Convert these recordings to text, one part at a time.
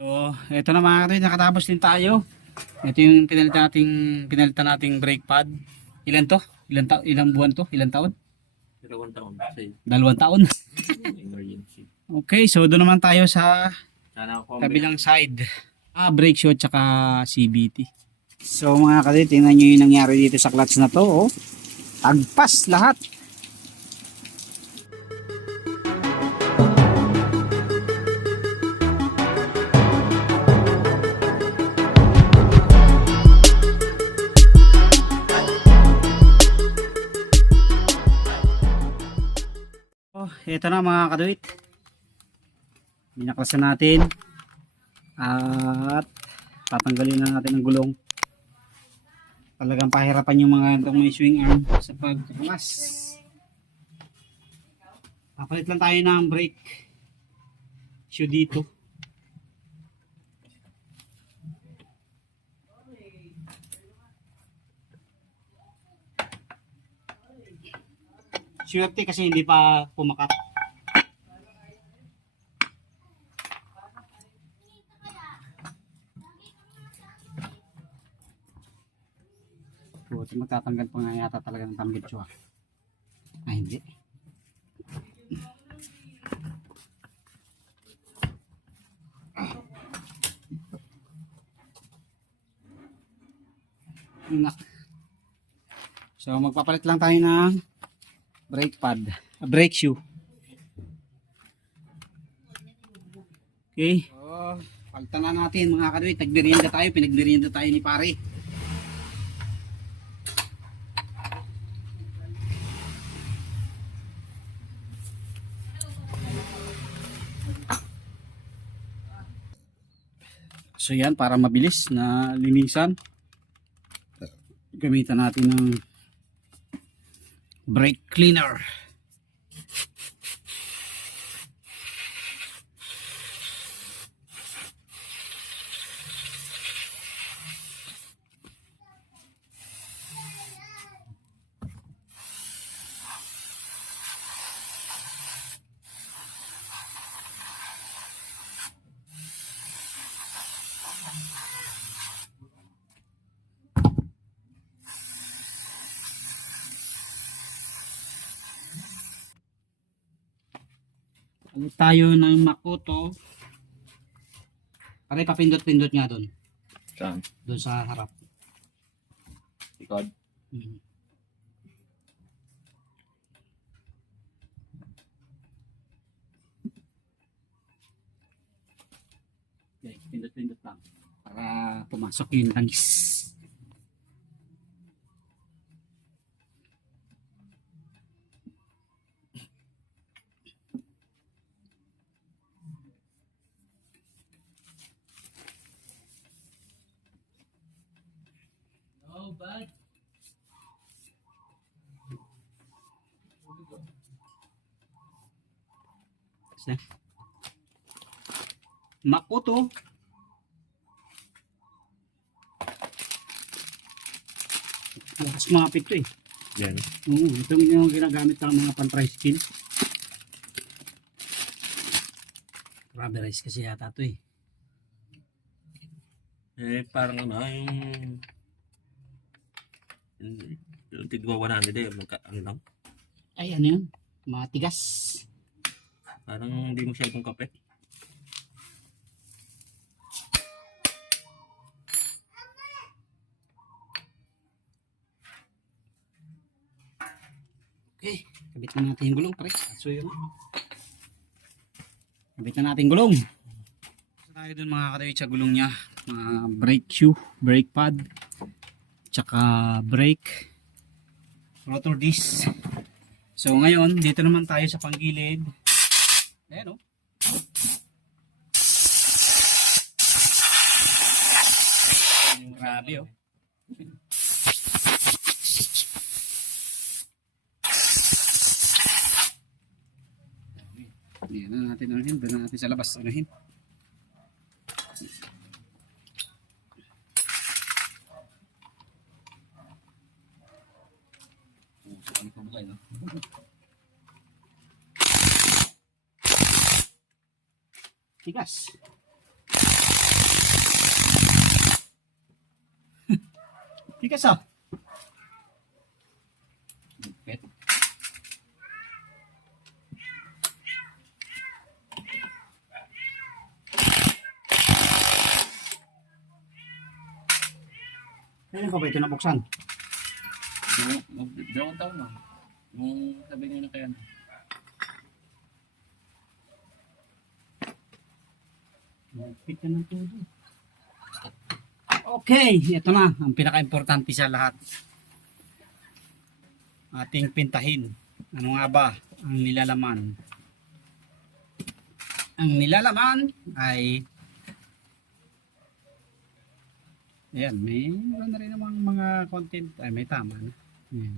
So, ito na mga katoy, nakatapos din tayo. Ito yung pinalitan nating brake pad. Ilan to? Ilang buwan to? Ilang taon? 2 taon. 2 taon. Emergency. Okay, so doon naman tayo sa Sana ako kabilang side. Brake shoe tsaka CVT. So mga katoy, tingnan nyo yung nangyari dito sa clutch na to. Oh. Tagpas lahat. Ito na mga kaduit, binaklasan natin at tatanggalin na natin ang gulong. Talagang pahirapan yung mga itong may swing arm sa pagkaklas. Papalit lang tayo ng brake shoe dito. Swerte kasi hindi pa pumakat. Buti magtatanggal pa nga yata talaga ng tambitsyo. Hindi. So magpapalit lang tayo ng brake pad, brake shoe. Okay. So, palitan na natin mga kadoy. Tagmerienda tayo, pinagmerienda tayo ni pare. So yan, para mabilis na linisan, gamitan natin ng brake cleaner. Ulit tayo ng Makoto. Pare, papindot-pindot nga doon. Saan? Doon sa harap. Likod? Okay, pindot-pindot lang. Para pumasok yung langis. Oh, bud. Makoto. Lakas mapit to eh. Yan. Oo, ito yung ginagamit ng mga pan-tricycle. Rubberized kasi yata to eh. Parang yung tigwa 100 ano lang. Ay, ano yun? Matigas. Parang hindi mo siya itong kape. Okay, kabit na natin yung gulong, pare. So yun. Kabit na natin gulong. So tayo dun mga kadawit sa gulong niya. Mga brake shoe, brake pad, tsaka brake rotor disc. So ngayon, dito naman tayo sa panggilid. Ayan o. Grabe o. Ayan na natin anuhin. Doon na natin sa labas anuhin. Tigas. Tikas ah. Lupit. Kailan pa ba ito nabuksan? Dalawang taon na. Nung sabi niya na kaya na. Pick na ng todo. Okay, ito na. Ang pinaka-importante sa lahat. Ating pintahin. Ano nga ba ang nilalaman? Ang nilalaman ay ayan, may na rin namang mga content. Ay, may tama na. Ayan.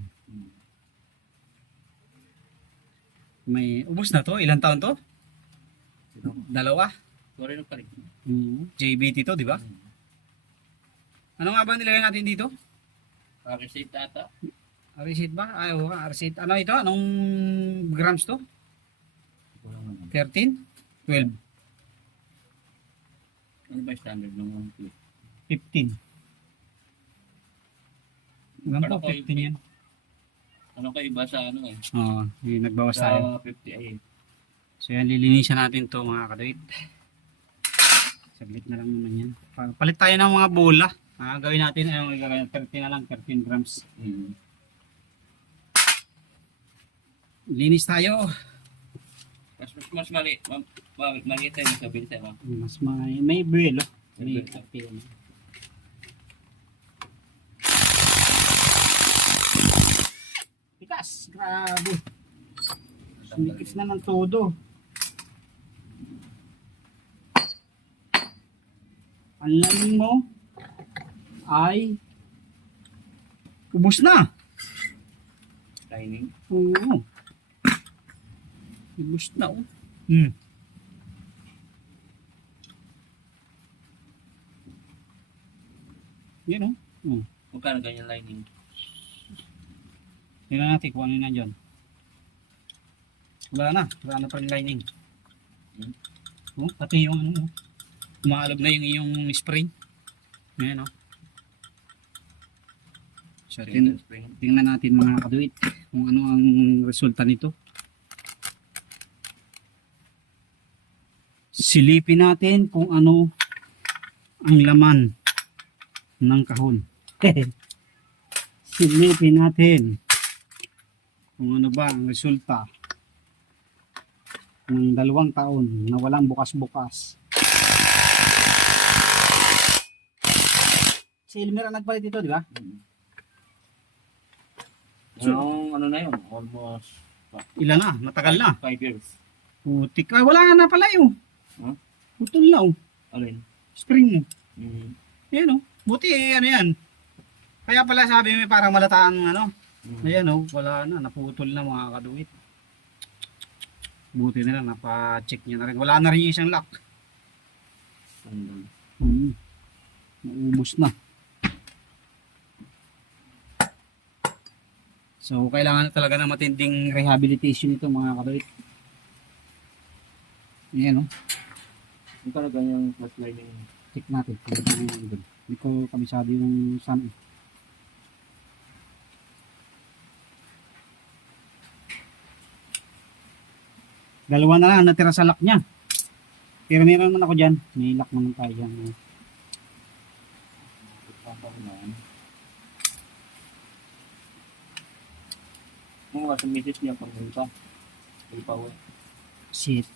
May ubos na to. Ilang taon to? Dalawa? Sorry na pa rin. JBT to, di ba? Ano nga ba nilagay natin dito? Receipt ata. Receipt ba? Ay, oo, receipt. Ano ito? Anong grams to? 13? 12? Ano ba yung standard ng 15? Ilan po? Para kay- 15 yan. ano kayo iba sa ano eh? Oo, yung nagbawas tayo. Sa 58. So yan, lilinisan natin to mga kadawit. Saglit na lang naman yan. Palit tayo ng mga bola. Gawin natin, ayun, 13 na lang, 13 grams. Linis tayo. Mas maliit tayo sa bilis eh. Mas may buwelo. May kape. Tikas, grabe. Sumikis na ng todo. Ang lamin mo ay ubos na. Lining. Oo. Ubos na oh. Yan oh. Magkano ganyan lining? Tingnan natin kung ano yun nandyan. Wala na pa yung lining. Oh, pati yung ano, umaalog na yung iyong spring. Ayan, oh. So, tingnan natin mga kaduit kung ano ang resulta nito. Silipin natin kung ano ang laman ng kahon. Silipin natin kung ano ba ang resulta ng 2 taon na walang bukas-bukas. Si Elmer ang nagpalit dito, di ba? Ano na yun? Almost Ilan na? Matagal na. 5 years. Putik. Ay, wala nga na pala yun. Huh? Putol na oh. Alin? Spring mo. Ayan Mm. oh. Buti ano yan. Kaya pala sabi mo parang malataan ano. Ayan oh. Wala na. Naputol na mga kaduit. Buti na lang. Napa-check niya na rin. Wala na rin yung isang lock. Sandal. Naubos na. So, kailangan na talaga ng matinding rehabilitation ito mga kaduit. Ayan oh. Magkano ganyan plus lining? Check natin kung ano yung doon. Hindi ko kabisado yung sun. Dalawa na lang natira sa lock niya. Pero meron naman ako dyan. May lock naman tayo dyan. Kung sa misis niya pag pa. Pag Shit.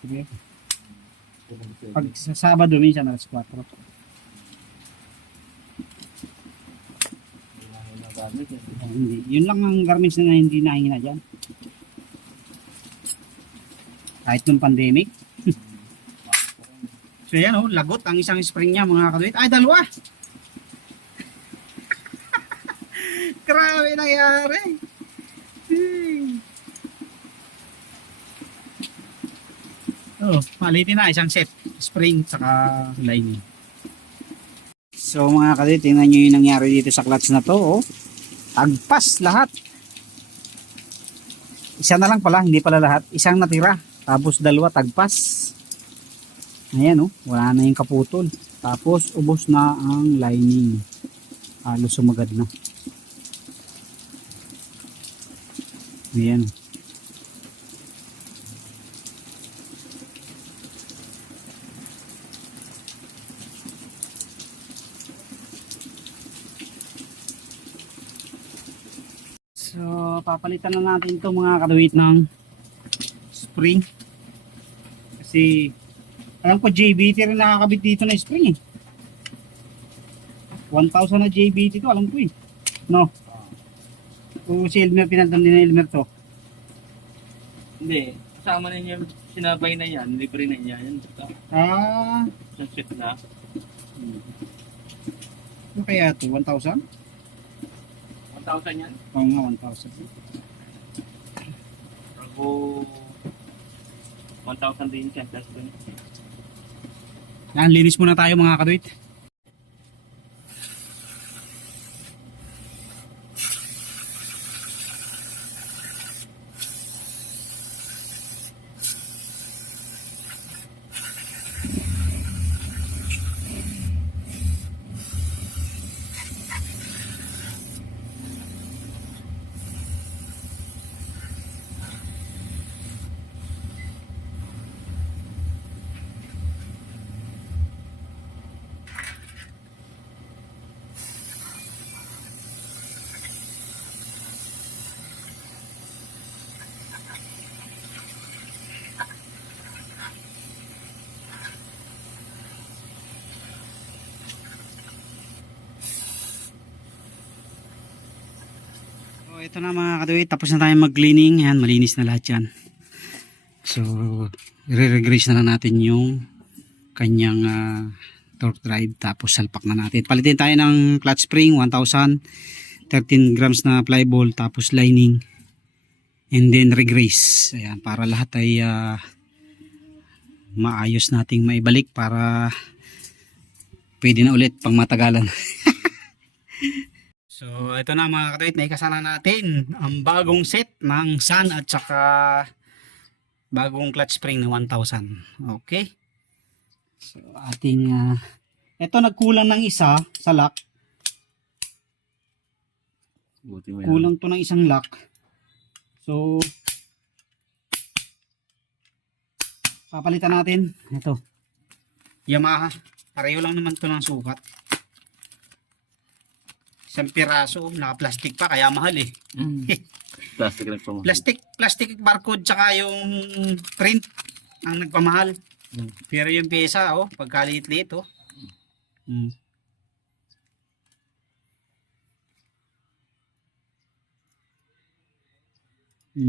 Pag sa Sabado minsan alas 4. Hindi. Yun lang ang garments na hindi nahingina dyan. Kahit nung pandemic. So yan oh, lagot ang isang spring niya mga kaduit. Ay, dalawa! Grabe nangyari. Oh, palitin na isang set. Spring saka lining. So mga kaduit, tingnan nyo yung nangyari dito sa clutch na to. Oh. Tagpas lahat. Isa na lang pala, hindi pala lahat. Isang natira. Tapos dalawa tagpas. Ayan oh, wala na yung kaputol. Tapos ubos na ang lining. Halos sumagad na. Ayan. So, papalitan na natin to mga kaduwit ng spring. Kasi, alam ko JBT rin nakakabit dito na spring eh. 1,000 na JBT to, alam ko eh. No? O si Elmer, pinaltan din na Elmer to. Hindi. Kasama na niya, sinabay na yan. Libre na niya. Yan. Ah, Yung set na. ano kaya to? 1,000? 1,000 yan. Oo nga, 1,000. Bago 1,000 din siya. Plus dun. Yan, linis muna tayo mga kaduit. So, ito na mga kaduit, tapos na tayo mag-cleaning. Yan, malinis na lahat yan. So, i-regrease na lang natin yung kanyang torque drive, tapos salpak na natin. Palitin tayo ng clutch spring, 1,000, 13 grams na ply ball, tapos lining, and then regrease. Ayan, para lahat ay maayos nating maibalik para pwede na ulit pang matagalan. So, ito na mga katuwit, naikasana natin ang bagong set ng Sun at saka bagong clutch spring na 1,000. Okay. So, ating ito nagkulang ng isa sa lock. Buti mo yan. Kulang to ng isang lock. So, papalitan natin. Ito. Yamaha. Pareho lang naman to ng sukat. Isang piraso, naka-plastic pa, kaya mahal eh. Plastic na po. Plastic barcode tsaka yung print ang nagpamahal. Pero yung pyesa, oh, pagkaliit-liit, oh.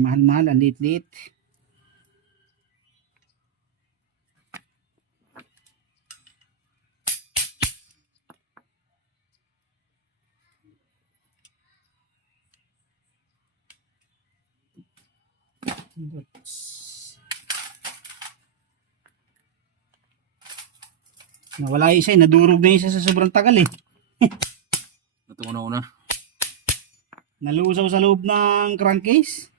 Mahal-mahal, ang liit-liit. Nawala yung isa, nadurog na yung isa sa sobrang tagal eh. Ito una. Nalusaw sa loob ng crankcase.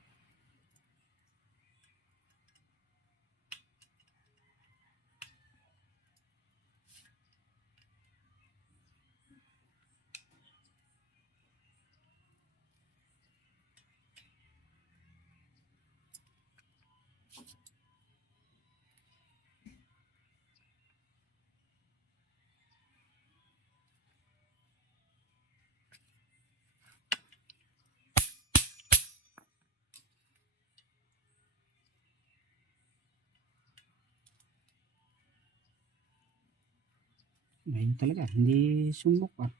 Ayun talaga, hindi sumok ah.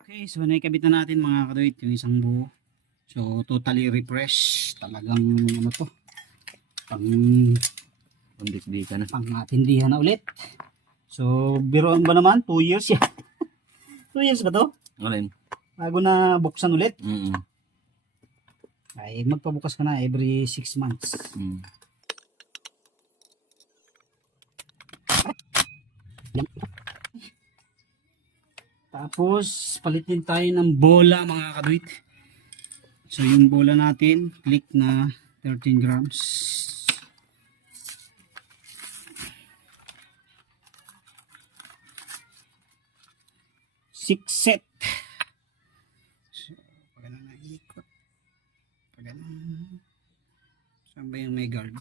Okay, so naikabit na natin mga kaduit yung isang buo. So totally refresh. Talagang ano to, Pang-dikdikan na. pang-atindihan na ulit. So biroon ba naman, 2 years yan. 2 years ba to? Alin? Bago na buksan ulit. Ay magpabukas ka na every 6 months. Tapos palitin tayo ng bola mga kaduit. So yung bola natin, click na 13 grams. 6 set. So, pag ganun naikot. Pag ganun. Saan ba yung may guard?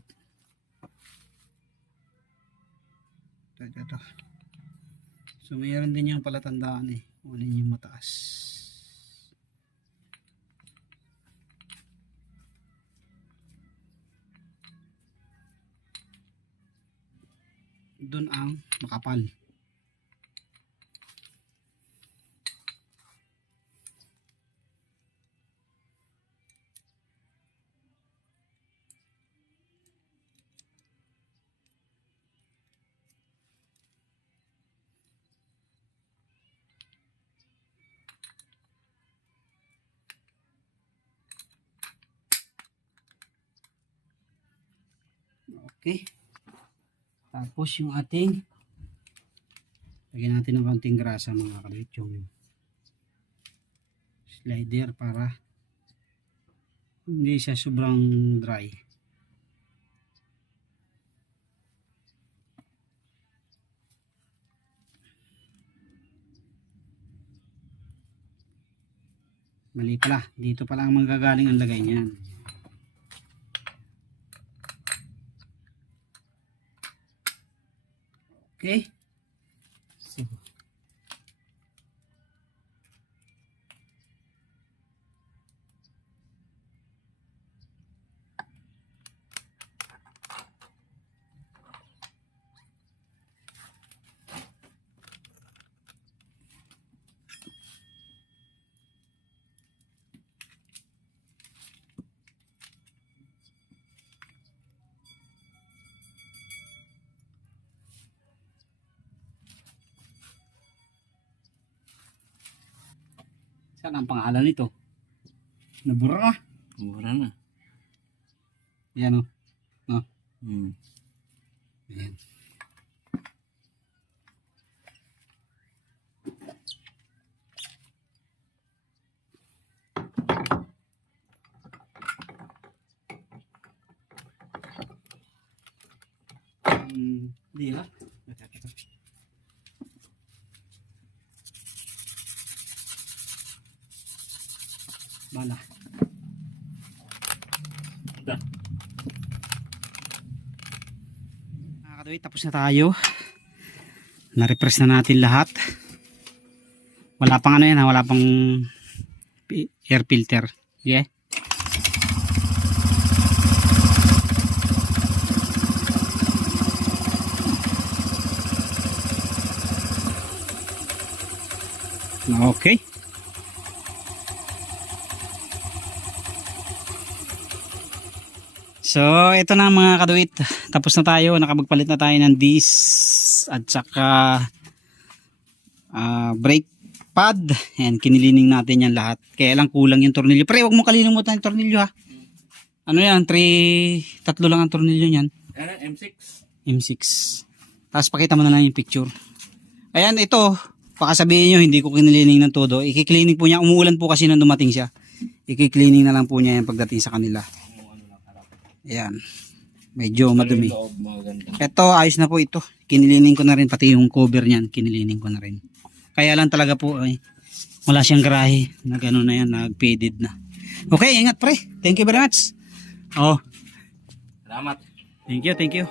Ito. So, mayroon din yung palatandaan eh. Kung ano yung mataas. Doon ang makapal. Okay. Tapos yung ating lagyan natin ng kaunting grasa mga kalit, yung slider para hindi siya sobrang dry. Mali pala, dito pala ang manggagaling ang lagay niyan. Okay. So, saan ang pangalan nito? Nabura na. Mura na. Yan o. No? Ayan. Hindi na. Bala. Nakakadawit, tapos na tayo. Na-repress na natin lahat. Wala pang ano yan ha, wala pang air filter. Yeah. Okay. So, ito na mga kaduit. Tapos na tayo. Nakapagpalit na tayo ng disc at saka brake pad. Ayan, kinilining natin yan lahat. Kaya lang kulang yung tornilyo. Pre, huwag mo kalilimutan yung tornilyo ha. Ano yan? Tatlo lang ang tornilyo yan. M6. M6. Tapos pakita mo na lang yung picture. Ayan, ito. Baka sabihin nyo, hindi ko kinilining ng todo. Ikiklining po niya. Umuulan po kasi nung dumating siya. Ikiklining na lang po niya yung pagdating sa kanila. Ayan. Medyo madumi. Ito, ayos na po ito. Kinilining ko na rin. Pati yung cover niyan, kinilining ko na rin. Kaya lang talaga po, wala siyang garahe. Na gano'n na yan, nag-faded na. Okay, ingat pre. Thank you very much. Oh. Salamat. Thank you, thank you.